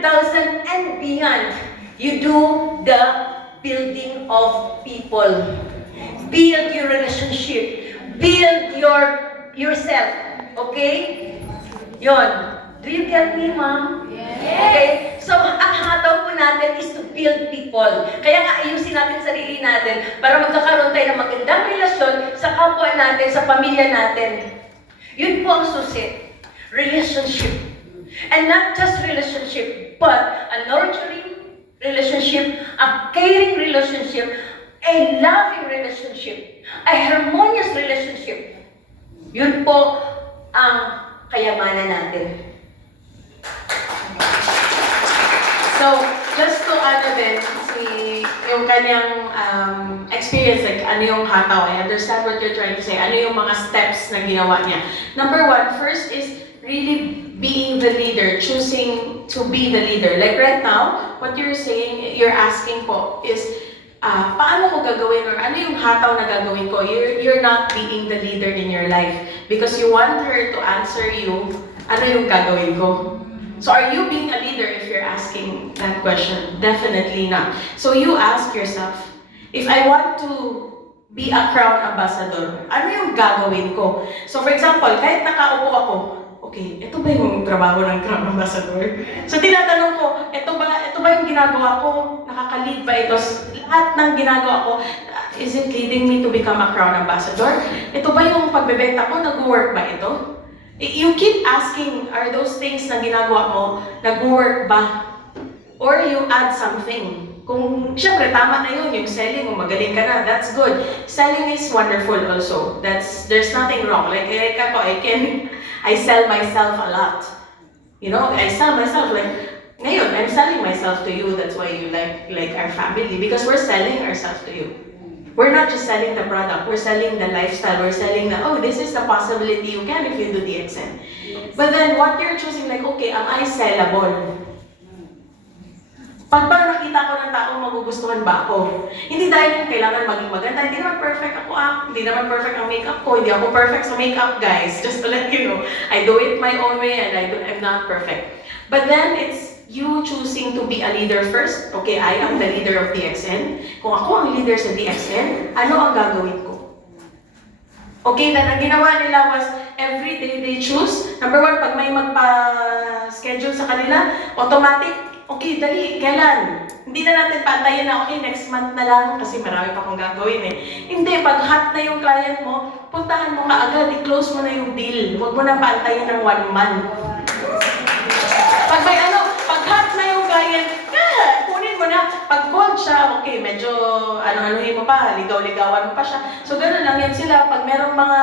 100,000 and beyond. You do the building of people. Build your relationship. Build yourself. Okay? Yon. Do you get me, ma'am? Yes. Okay? So, ang hataw po natin is to build people. Kaya nga, ayusin natin sarili natin para magkakaroon tayo ng magandang relasyon sa kapwa natin, sa pamilya natin. Yun po ang susi. Relationship. And not just relationship, but a nurturing relationship, a caring relationship, a loving relationship, a harmonious relationship. Yun po ang kayamanan natin. So, just to din, yung kanyang experience, like ano yung hataw, I understand what you're trying to say, ano yung mga steps na ginawa niya. Number one, first is really being the leader, choosing to be the leader. Like right now, what you're saying, you're asking po is, paano ko gagawin or ano yung hataw na gagawin ko? You're not being the leader in your life because you want her to answer you, ano yung gagawin ko? So are you being a leader if you're asking that question? Definitely not. So you ask yourself, if I want to be a crown ambassador, ano yung gagawin ko? So for example, kahit nakaupo ako, okay, ito ba yung trabaho ng crown ambassador? So tinatanong ko, ito ba yung ginagawa ko? Nakaka-lead ba ito? Lahat ng ginagawa ko, is it leading me to become a crown ambassador? Ito ba yung pagbebenta ko? Nag-work ba ito? You keep asking, are those things na ginagawa mo, nag-work ba? Or you add something. Kung, syempre, tama na yun, yung selling, kung magaling ka na, that's good. Selling is wonderful also. There's nothing wrong. Like ako, I sell myself a lot. You know, I sell myself, like, ngayon, I'm selling myself to you, that's why you like our family, because we're selling ourselves to you. We're not just selling the product, we're selling the lifestyle, we're selling the, oh, this is the possibility you can if you do DXN. Yes. But then what you're choosing, like, okay, am I sellable? Pag nakita ko ng tao, magugustuhan ba ako? Hindi dahil yung kailangan maging maganda, hindi naman perfect ako hindi naman perfect ang makeup ko, hindi ako perfect sa makeup, guys. Just to let you know, I do it my own way and I'm not perfect. But then it's you choosing to be a leader first. Okay, I am the leader of DXN. Kung ako ang leader sa DXN, ano ang gagawin ko? Okay, then ang ginawa nila was, every day they choose. Number one, pag may magpa-schedule sa kanila, automatic, okay, dali, kailan? Hindi na natin pantayin na, okay, next month na lang, kasi marami pa akong gagawin Hindi, pag hot na yung client mo, puntahan mo kaagad, i-close mo na yung deal. Huwag mo na pantayin ng 1 month. Pag may pag hot na yung client, kunin mo na. Pag cold siya, okay, medyo ano-anuhin mo pa, ligaw-ligawan mo pa siya. So, gano'n lang yan sila. Pag merong mga,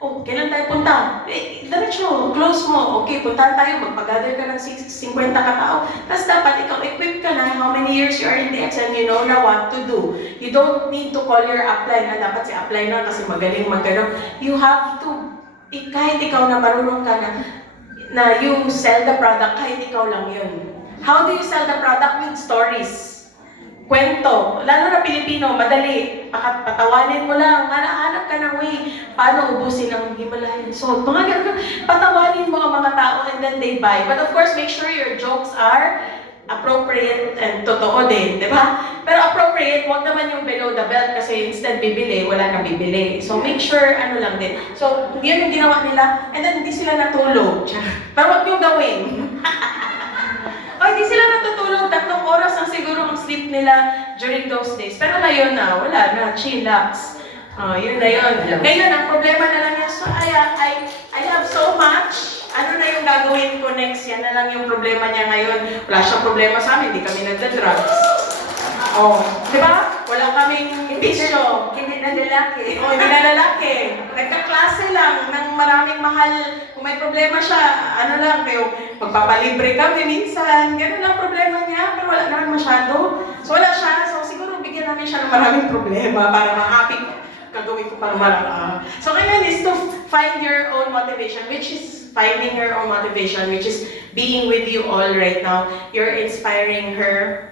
oh, kailan tayo punta? Diretso, close mo. Okay, puntahan tayo, magpag-gather ka ng 50 katao. Tapos dapat ikaw equipped ka na how many years you are in DXN, you know na what to do. You don't need to call your upline na dapat si upline na kasi magaling magano. You have to, kahit ikaw na marunong ka na you sell the product, kahit ikaw lang yun. How do you sell the product? With stories. Kwento. Lalo na Pilipino, madali. Patawanin mo lang. Hanap ka ng way. Paano ubusin ang Himalayan salt? Mga ganun. Patawanin mo ang mga tao and then they buy. But of course, make sure your jokes are appropriate and totoo din, di ba? Pero appropriate, wag naman yung below the belt kasi instead bibili, wala na bibili. So make sure, ano lang din. So, yun yung ginawa nila, and then hindi sila natulog. Pero wag yung gawin. O, hindi sila natutulog, 3 oras ang siguro ang sleep nila during those days. Pero ngayon na, wala na, chillax. Yun na yun. Ngayon, ang problema na lang yan, so I have so much. Ano na yung gagawin ko next? Yan na lang yung problema niya ngayon. Wala siyang problema sa amin, hindi kami nagda-drugs. Di ba? Wala kaming bisyo. Hindi na lalaki. Hindi na lalaki. Nagkaklase lang ng maraming mahal. Kung may problema siya, ano lang, kayo, magpapalibre kami minsan. Ganun lang problema niya, pero wala naman masyado. So wala siya. So siguro bigyan namin siya ng maraming problema para ma-happy gagawin ko para marami. So kailan is to find your own motivation, which is finding her own motivation, which is being with you all right now. You're inspiring her,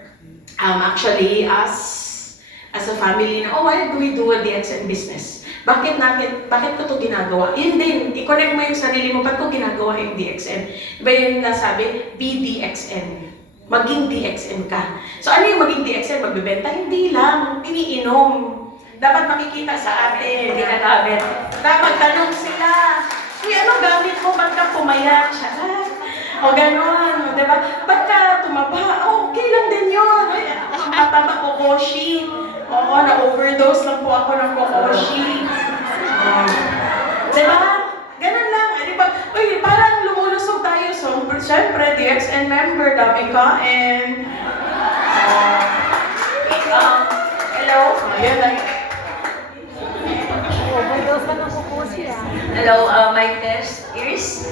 actually, as a family na, why do we do a DXN business? Bakit ko ito ginagawa? Yun din, i-connect mo yung sarili mo, ba't ko ginagawa yung DXN? Diba yung nasabi, be DXN. maging DXN ka. So ano yung maging DXN? Magbebenta? Hindi lang. Iniinom. Dapat makikita sa atin. Hindi na gamit. Dapat tanong sila, uy, ano gamit mo? Ba't ka pumayat? Charot. O gano'n, di ba? Ba't ka tumaba? Oh, okay lang din yun. Ay, ang mataba ko, Koshi. Oo, na-overdose lang po ako ng Kokoshi. Di ba? Ganun lang. Di ba? Uy, parang lumulusog tayo. So, syempre, DXN member, daming kain. Hello? Ayan lang. Hello, my test is